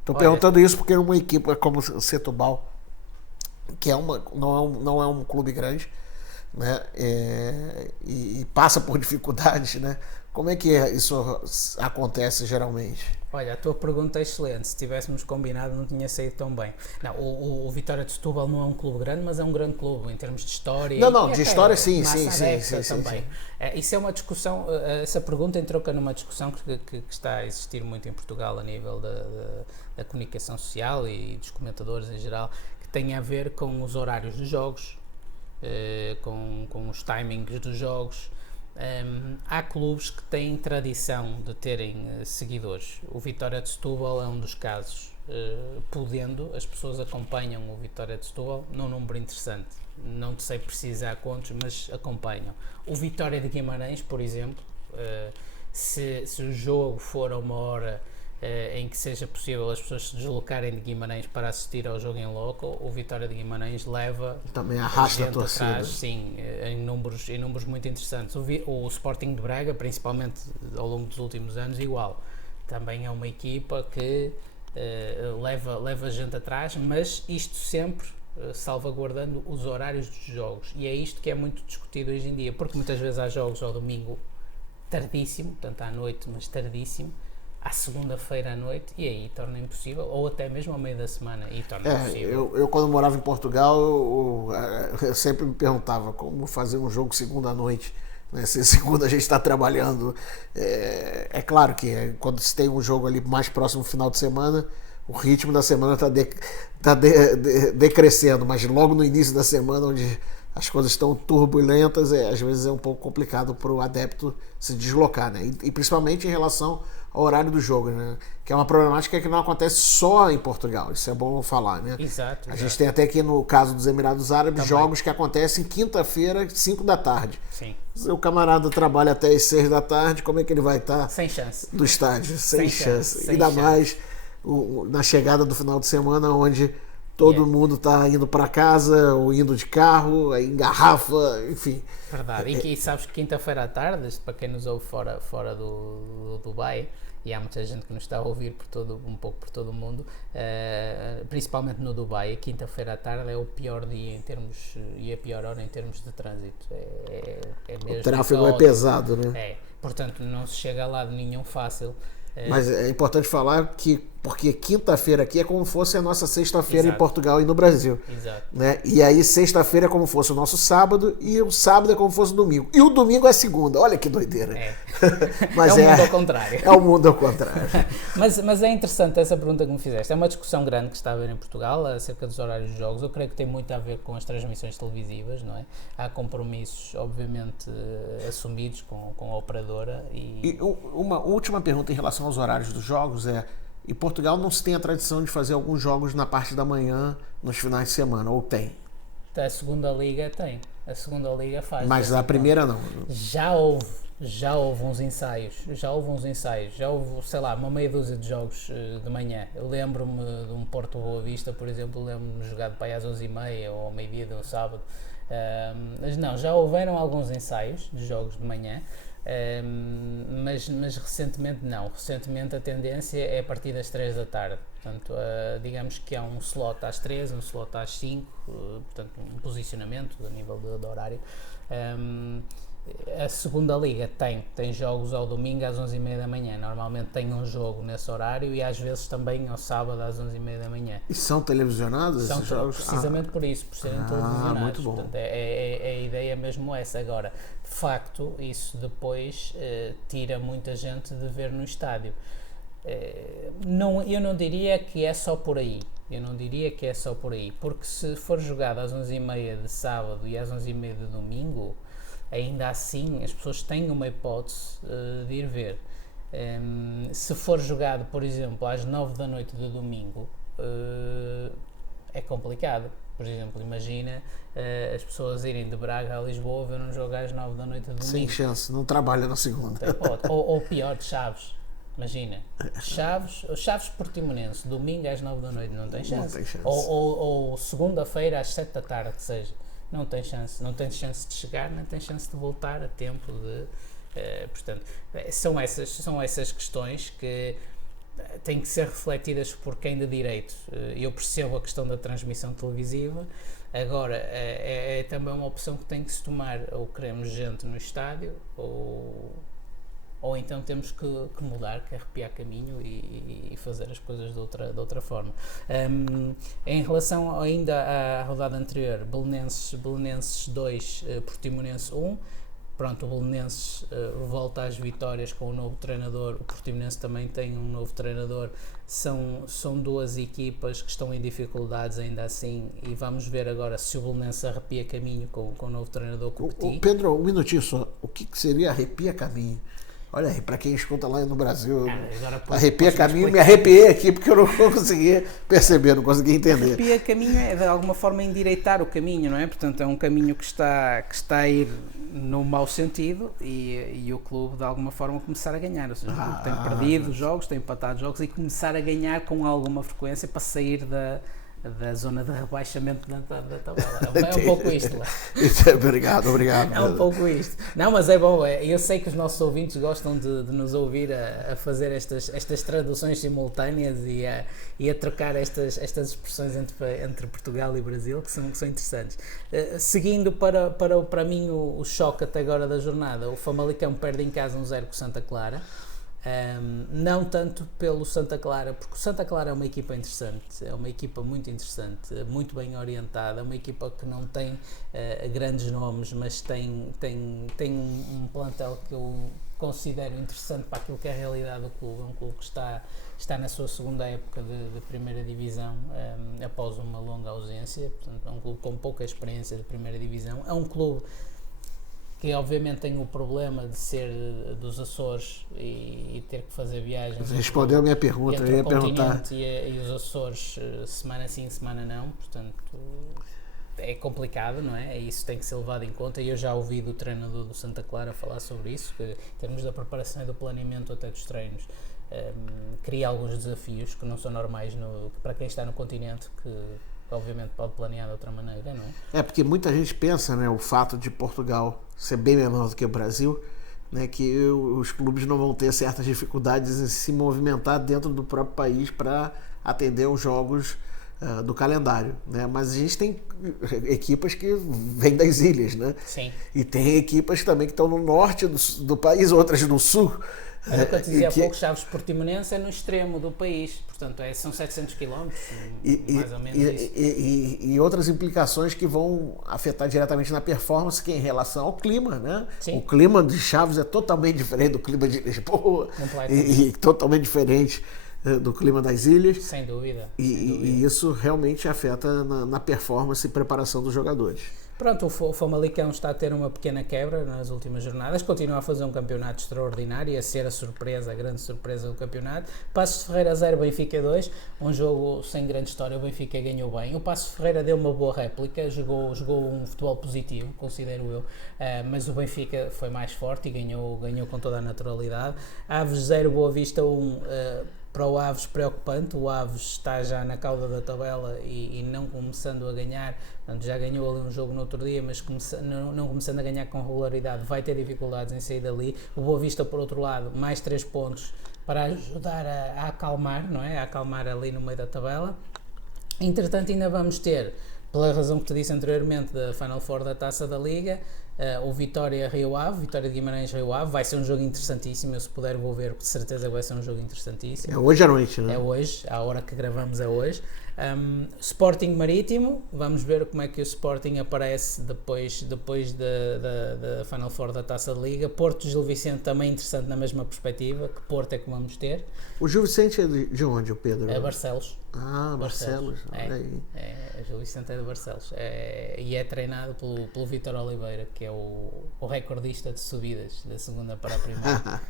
Estou perguntando isso porque uma equipe como o Setúbal, que não é um clube grande, né? E passa por dificuldades, né? Como é que isso acontece geralmente? Olha, a tua pergunta é excelente. Se tivéssemos combinado, não tinha saído tão bem. Não, o Vitória de Setúbal não é um clube grande, mas é um grande clube em termos de história. Não, de história sim. Também. Isso é uma discussão. Essa pergunta entronca numa discussão que está a existir muito em Portugal a nível da comunicação social e dos comentadores em geral, que tem a ver com os horários dos jogos, com os timings dos jogos. Há clubes que têm tradição de terem seguidores. O Vitória de Setúbal é um dos casos. Podendo, as pessoas acompanham o Vitória de Setúbal num número interessante. Não sei precisar quantos, mas acompanham. O Vitória de Guimarães, por exemplo, se o jogo for a uma hora em que seja possível as pessoas se deslocarem de Guimarães para assistir ao jogo em loco, o Vitória de Guimarães leva também arrasta a torcida atrás, sim, em números muito interessantes. O Sporting de Braga, principalmente ao longo dos últimos anos, igual, também é uma equipa que leva gente atrás, mas isto sempre salvaguardando os horários dos jogos, e é isto que é muito discutido hoje em dia, porque muitas vezes há jogos ao domingo tardíssimo, tanto à noite, mas tardíssimo, à segunda-feira à noite, e aí torna impossível, ou até mesmo ao meio da semana, e torna impossível. Eu quando morava em Portugal, eu sempre me perguntava como fazer um jogo segunda à noite, né? Se segunda a gente está trabalhando. É claro que quando se tem um jogo ali mais próximo do final de semana, o ritmo da semana está decrescendo, mas logo no início da semana, onde as coisas estão turbulentas, às vezes é um pouco complicado para o adepto se deslocar, né? E principalmente em relação ao horário do jogo, né? Que é uma problemática que não acontece só em Portugal, isso é bom falar, né? Exato. A gente tem até aqui no caso dos Emirados Árabes também jogos que acontecem quinta-feira, 5 da tarde. Sim. Se o camarada trabalha até as 6 da tarde, como é que ele vai estar sem chance do estádio? Sem chance. Ainda chance. Mais na chegada do final de semana, onde todo mundo está indo para casa ou indo de carro, engarrafa, enfim. Verdade. E sabes que quinta-feira à tarde, para quem nos ouve fora do Dubai, e há muita gente que nos está a ouvir um pouco por todo o mundo, principalmente no Dubai, quinta-feira à tarde é o pior dia e a pior hora em termos de trânsito. Mesmo o tráfego é pesado, né? Portanto, não se chega a lado nenhum fácil. Mas é importante falar porque quinta-feira aqui é como fosse a nossa sexta-feira em Portugal e no Brasil. Exato. Né? E aí sexta-feira é como fosse o nosso sábado e o sábado é como fosse o domingo. E o domingo é segunda. Olha que doideira. Mas é o mundo ao contrário. É o mundo ao contrário. mas é interessante essa pergunta que me fizeste. É uma discussão grande que está a haver em Portugal acerca dos horários dos jogos. Eu creio que tem muito a ver com as transmissões televisivas, não é? Há compromissos, obviamente, assumidos com a operadora. E uma última pergunta em relação aos horários dos jogos em Portugal não se tem a tradição de fazer alguns jogos na parte da manhã nos finais de semana, ou tem? A segunda liga tem. A segunda liga faz. Mas a primeira não. Já houve uns ensaios. Já houve, sei lá, uma meia dúzia de jogos de manhã. Eu lembro-me de um Porto Boa Vista, por exemplo, lembro-me de jogar de pai às 11h30 ou ao meio-dia de um sábado. Mas não, já houveram alguns ensaios de jogos de manhã. Mas recentemente não. Recentemente a tendência é a partir das 3 da tarde. Portanto, digamos que há um slot às 3, um slot às 5, portanto, um posicionamento a nível de horário. A segunda liga tem jogos ao domingo às 11h30 da manhã. Normalmente tem um jogo nesse horário e às vezes também ao sábado às 11h30 da manhã. E são televisionados São esses jogos? precisamente por isso, por serem televisionados. Muito bom. Portanto, a ideia é mesmo essa. Agora, de facto, isso depois tira muita gente de ver no estádio. Eu não diria que é só por aí. Porque se for jogado às 11h30 de sábado e às 11h30 de domingo, ainda assim as pessoas têm uma hipótese de ir ver. Se for jogado, por exemplo, às 9 da noite de domingo, é complicado. Por exemplo, imagina as pessoas irem de Braga a Lisboa ver um jogo às 9 da noite de domingo. Sem chance, não trabalha na segunda. Não tem hipótese. Ou pior, de Chaves. Imagina, Chaves Portimonense, domingo às 9 da noite, não tem chance. Ou segunda-feira às 7 da tarde, que seja. Não tem chance de chegar, nem tem chance de voltar a tempo de... portanto, são essas questões que têm que ser refletidas por quem de direito. Eu percebo a questão da transmissão televisiva, agora é também uma opção que tem que se tomar, ou queremos gente no estádio, ou então temos que mudar, que arrepiar caminho e fazer as coisas de outra forma. Em relação ainda à rodada anterior, Belenenses 2, Portimonense 1, pronto, o Belenenses volta às vitórias com um novo treinador, o Portimonense também tem um novo treinador, são duas equipas que estão em dificuldades ainda assim, e vamos ver agora se o Belenenses arrepia caminho com o novo treinador, com o Petit. Pedro, um minutinho só, o que seria arrepia caminho? Olha aí, para quem escuta lá no Brasil, arrepia caminho, me arrepiei aqui porque eu não consegui perceber, não consegui entender. Arrepia caminho é de alguma forma endireitar o caminho, não é? Portanto, é um caminho que está a ir no mau sentido e o clube de alguma forma começar a ganhar. Ou seja, o clube tem perdido jogos, tem empatado jogos e começar a ganhar com alguma frequência para sair da zona de rebaixamento da tabela. É um pouco isto lá. Obrigado. É um pouco isto. Não, mas é bom. Eu sei que os nossos ouvintes gostam de nos ouvir a fazer estas traduções simultâneas e a trocar estas expressões entre Portugal e Brasil, que são interessantes. Seguindo para mim o choque até agora da jornada, o Famalicão perde em casa 1-0 com o Santa Clara. Não tanto pelo Santa Clara, porque o Santa Clara é uma equipa interessante, é uma equipa muito interessante, muito bem orientada, é uma equipa que não tem grandes nomes, mas tem um plantel que eu considero interessante para aquilo que é a realidade do clube. É um clube que está na sua segunda época de primeira divisão, após uma longa ausência. Portanto, é um clube com pouca experiência de primeira divisão, é um clube que obviamente tem o problema de ser dos Açores e ter que fazer viagens. Respondeu a minha pergunta, eu ia perguntar. E os Açores, semana sim, semana não, portanto é complicado, não é? Isso tem que ser levado em conta, e eu já ouvi do treinador do Santa Clara falar sobre isso, que em termos da preparação e do planeamento até dos treinos, cria alguns desafios que não são normais para quem está no continente, que obviamente pode planear de outra maneira, não é? Porque muita gente pensa, né, o fato de Portugal ser bem menor do que o Brasil, né, que os clubes não vão ter certas dificuldades em se movimentar dentro do próprio país para atender os jogos do calendário, né? Mas a gente tem equipas que vêm das ilhas, né? Sim. E tem equipas também que estão no norte do país, outras no sul. Era o que eu te dizia há pouco, Chaves Portimonense é no extremo do país, portanto são 700 km, mais ou menos isso. E outras implicações que vão afetar diretamente na performance, que é em relação ao clima, né? Sim. O clima de Chaves é totalmente diferente do clima de Lisboa e totalmente diferente do clima das ilhas. Sem dúvida. E isso realmente afeta na performance e preparação dos jogadores. Pronto, o Famalicão está a ter uma pequena quebra nas últimas jornadas, continua a fazer um campeonato extraordinário e a ser a grande surpresa do campeonato. Passos de Ferreira 0, Benfica 2, um jogo sem grande história, o Benfica ganhou bem. O Passos de Ferreira deu uma boa réplica, jogou um futebol positivo, considero eu, mas o Benfica foi mais forte e ganhou com toda a naturalidade. Aves 0, Boa Vista 1, para o Aves preocupante, o Aves está já na cauda da tabela e não começando a ganhar, portanto, já ganhou ali um jogo no outro dia, mas não começando a ganhar com regularidade, vai ter dificuldades em sair dali. O Boa Vista, por outro lado, mais 3 pontos para ajudar a acalmar, não é? A acalmar ali no meio da tabela. Entretanto, ainda vamos ter, pela razão que te disse anteriormente, da Final Four da Taça da Liga, o Vitória Rio Ave, Vitória de Guimarães Rio Ave. Vai ser um jogo interessantíssimo, eu se puder vou ver, de certeza vai ser um jogo interessantíssimo. É hoje à noite, né? É hoje, a hora que gravamos é hoje. Sporting Marítimo, vamos ver como é que o Sporting aparece depois da Final Four da Taça de Liga. Porto Gil Vicente também interessante na mesma perspectiva, que Porto é que vamos ter. O Gil Vicente é de onde, o Pedro? É Barcelos. Ah, Barcelos, olha aí. O Gil Vicente é de Barcelos e é treinado pelo Vítor Oliveira, que é o recordista de subidas da segunda para a primeira.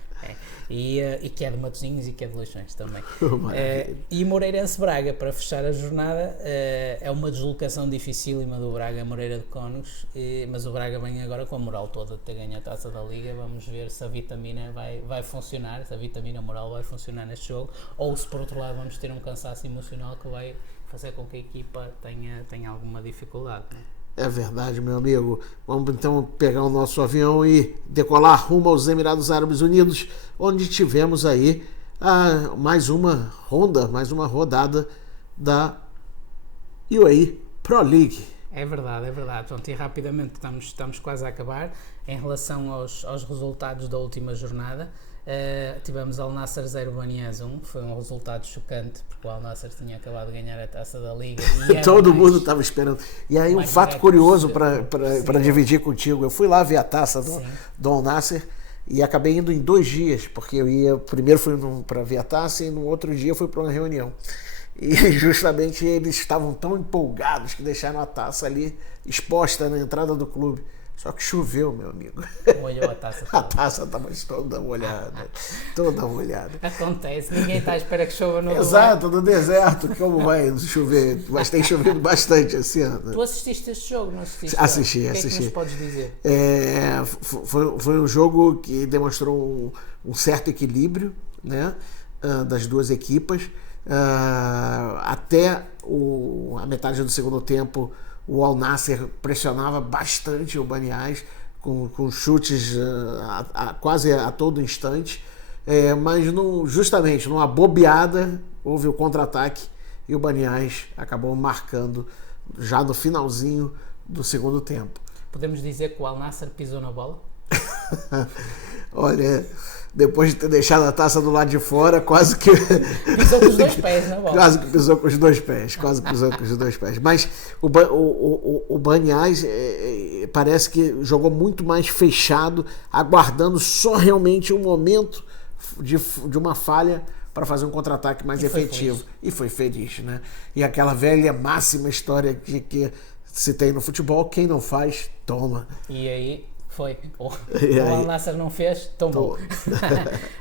E que é de Matosinhos e que é de Leixões também. E Moreirense Braga, para fechar a jornada, é uma deslocação dificílima do Braga a Moreira de Cónegos, mas o Braga vem agora com a moral toda de ter ganho a Taça da Liga. Vamos ver se a vitamina vai funcionar, se a vitamina moral vai funcionar neste jogo, ou se por outro lado vamos ter um cansaço emocional que vai fazer com que a equipa tenha alguma dificuldade. É verdade, meu amigo. Vamos então pegar o nosso avião e decolar rumo aos Emirados Árabes Unidos, onde tivemos aí mais uma rodada da UAE Pro League. É verdade. Pronto, e rapidamente estamos quase a acabar. Em relação aos resultados da última jornada, tivemos Al Nassr 0, Banias 1. Foi um resultado chocante, porque o Al Nassr tinha acabado de ganhar a Taça da Liga. E todo mundo estava esperando. E aí um fato curioso para dividir contigo. Eu fui lá ver a taça do Al Nassr e acabei indo em 2 dias, porque primeiro fui para ver a taça e no outro dia fui para uma reunião. E justamente eles estavam tão empolgados que deixaram a taça ali exposta na entrada do clube. Só que choveu, meu amigo. Molhou a taça toda. A taça estava toda molhada. Acontece, ninguém está à espera que chova no Exato, no deserto, como vai chover? Mas tem chovido bastante esse ano. Tu assististe este jogo, não assististe? Assisti. O que é que nos podes dizer? Foi um jogo que demonstrou um certo equilíbrio, né, das duas equipas. Até a metade do segundo tempo, o Al Nassr pressionava bastante o Banias com chutes quase a todo instante, mas justamente numa bobeada houve o contra-ataque e o Banias acabou marcando já no finalzinho do segundo tempo. Podemos dizer que o Al Nassr pisou na bola? Olha, depois de ter deixado a taça do lado de fora, quase que pisou com os 2 pés na bola. Quase que pisou com os 2 pés. Mas o Banias parece que jogou muito mais fechado, aguardando só realmente um momento de uma falha para fazer um contra-ataque mais efetivo. E foi feliz, né? E aquela velha máxima história que se tem no futebol, quem não faz, toma. E aí... Foi. O Al Nassr não fez, tombou.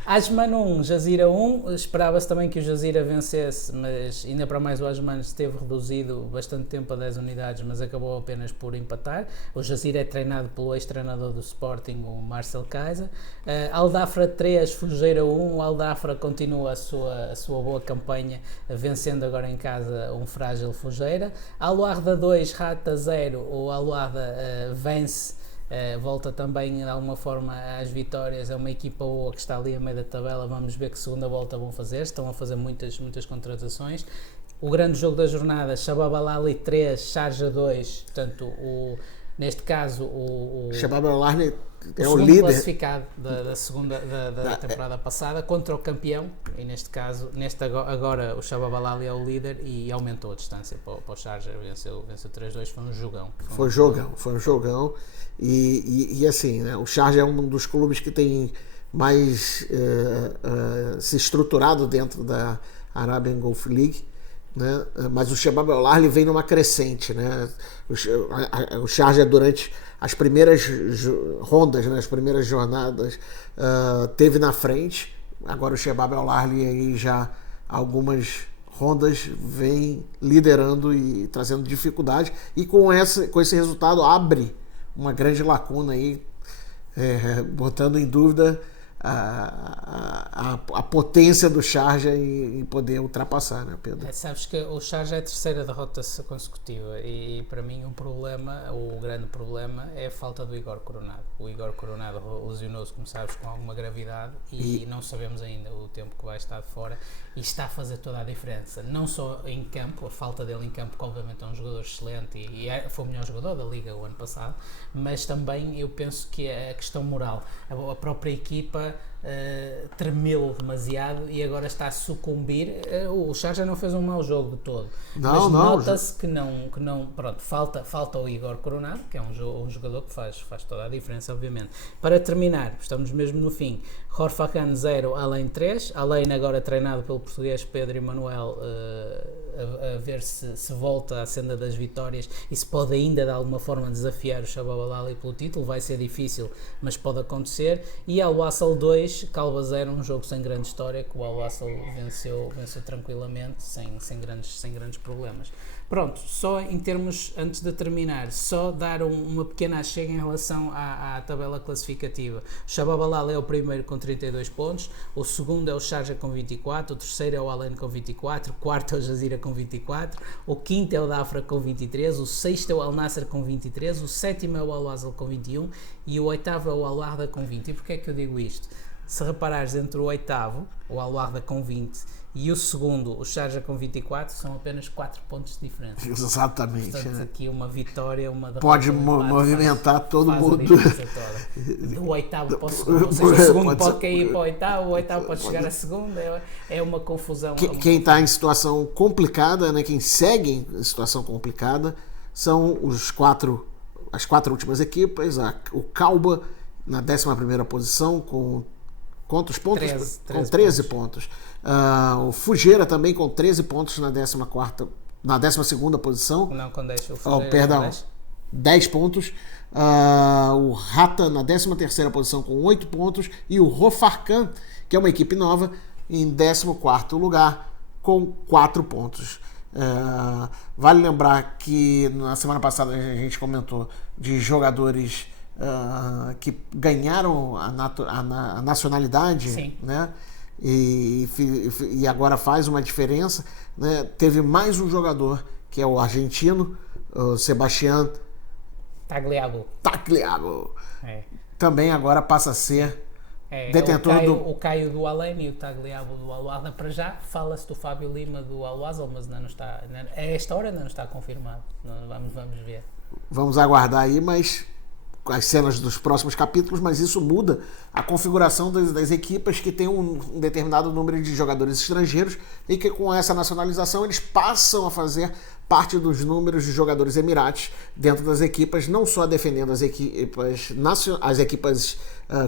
Asman 1, Jazira 1. Esperava-se também que o Jazira vencesse, mas ainda para mais o Asman esteve reduzido bastante tempo a 10 unidades, mas acabou apenas por empatar. O Jazira é treinado pelo ex-treinador do Sporting, o Marcel Kaiser. Al Dafra 3, Fujeira 1. O Al Dafra continua a sua boa campanha, vencendo agora em casa um frágil Fujeira. Al Wahda 2, Rata 0. O Al Wahda vence. Volta também de alguma forma às vitórias. É uma equipa boa que está ali a meio da tabela. Vamos ver que segunda volta vão fazer. Estão a fazer muitas contratações. O grande jogo da jornada, Shabab Al Ahly 3, Sharjah 2. Portanto, neste caso o Shabab Al Ahly é o líder classificado da segunda da temporada passada contra o campeão, e neste caso agora o Shabab Al Ahly é o líder e aumentou a distância para o Sharjah. Venceu 3-2. Foi um jogão. Foi um jogão. E assim, né, o Sharjah é um dos clubes que tem mais se estruturado dentro da Arabian Gulf League, né? Mas o Shabab Al Ahly vem numa crescente, né? O Sharjah, durante as primeiras rondas, né, as primeiras jornadas, teve na frente. Agora o Shabab Al Ahly aí já algumas rondas vem liderando e trazendo dificuldade, e com esse resultado abre uma grande lacuna aí, botando em dúvida a potência do Sharjah em poder ultrapassar, né, Pedro? Sabes que o Sharjah é a terceira derrota consecutiva e para mim o grande problema é a falta do Igor Coronado. O Igor Coronado lesionou-se, como sabes, com alguma gravidade e não sabemos ainda o tempo que vai estar de fora e está a fazer toda a diferença. Não só em campo, a falta dele em campo, que obviamente é um jogador excelente e foi o melhor jogador da Liga o ano passado, mas também eu penso que é a questão moral. A própria equipa tremeu demasiado e agora está a sucumbir. O Sharjah não fez um mau jogo de todo, mas nota-se que não pronto, falta o Igor Coronado, que é um jogador que faz toda a diferença, obviamente. Para terminar, estamos mesmo no fim. Horfacan 0, Alain 3. Alain agora treinado pelo português Pedro Emanuel, a ver se volta à senda das vitórias e se pode ainda de alguma forma desafiar o Shabab Al-Ahly pelo título. Vai ser difícil, mas pode acontecer. E Al-Wassel 2, Calva 0, um jogo sem grande história, que o Al-Wassel venceu tranquilamente, sem grandes problemas. Pronto, só em termos, antes de terminar, só dar uma pequena achega em relação à tabela classificativa. O Shabab Al-Ahly é o primeiro com 32 pontos, o segundo é o Sharjah com 24, o terceiro é o Al-Ain com 24, o quarto é o Jazeera com 24, o quinto é o Dhafra com 23, o sexto é o Al-Nassr com 23, o sétimo é o Al-Wassel com 21 e o oitavo é o Al-Wahda com 20. E porquê é que eu digo isto? Se reparares, entre o oitavo, o Al-Wahda com 20, e o segundo, o Sharjah com 24, são apenas 4 pontos de diferença. Exatamente. Portanto, aqui uma vitória, uma derrota, pode movimentar todo mundo. Do oitavo para o segundo. Ou seja, o segundo pode cair para o oitavo pode chegar a segunda. É uma confusão. Quem está em situação complicada, né, quem segue em situação complicada, são as quatro últimas equipas. O Calba na 11ª posição com quantos pontos? 13 pontos. O Fujeira também com 13 pontos na 12ª posição. Não, com 10. O Fujeira, perdão, 10 pontos. O Rata na 13ª posição com 8 pontos. E o Horfacan, que é uma equipe nova, em 14º lugar com 4 pontos. Vale lembrar que na semana passada a gente comentou de jogadores que ganharam a nacionalidade. Sim. Né? E agora faz uma diferença, né? Teve mais um jogador que é o argentino, o Sebastián Tagliago. Também agora passa a ser detentor o Caio do Al-Ain e o Tagliago do Al-Wahda. Para já fala-se do Fábio Lima do Al-Wassel, mas ainda não está, a esta hora ainda não está confirmado. Vamos ver. Vamos aguardar aí, mas as cenas dos próximos capítulos, mas isso muda a configuração das equipas que tem um determinado número de jogadores estrangeiros e que com essa nacionalização eles passam a fazer parte dos números de jogadores emirates dentro das equipas, não só defendendo as equipas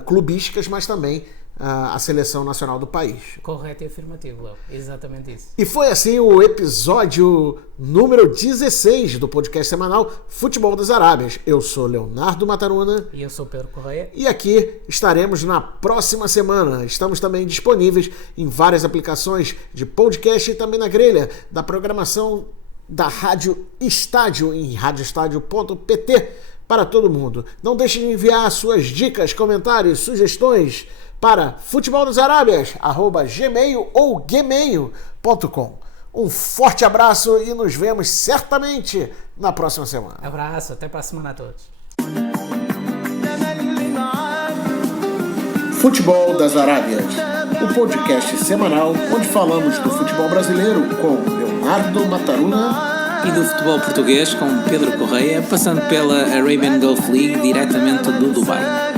clubísticas, mas também a seleção nacional do país. Correto e afirmativo, Léo. Exatamente isso. E foi assim o episódio número 16 do podcast semanal Futebol das Arábias. Eu sou Leonardo Mataruna. E eu sou Pedro Correia. E aqui estaremos na próxima semana. Estamos também disponíveis em várias aplicações de podcast e também na grelha da programação da Rádio Estádio em radioestadio.pt para todo mundo. Não deixe de enviar suas dicas, comentários, sugestões para futeboldasarábias@gmail ou gmail.com. Um forte abraço e nos vemos certamente na próxima semana. Abraço, até para a semana a todos. Futebol das Arábias, o podcast semanal onde falamos do futebol brasileiro com Leonardo Mataruna e do futebol português com Pedro Correia, passando pela Arabian Gulf League diretamente do Dubai.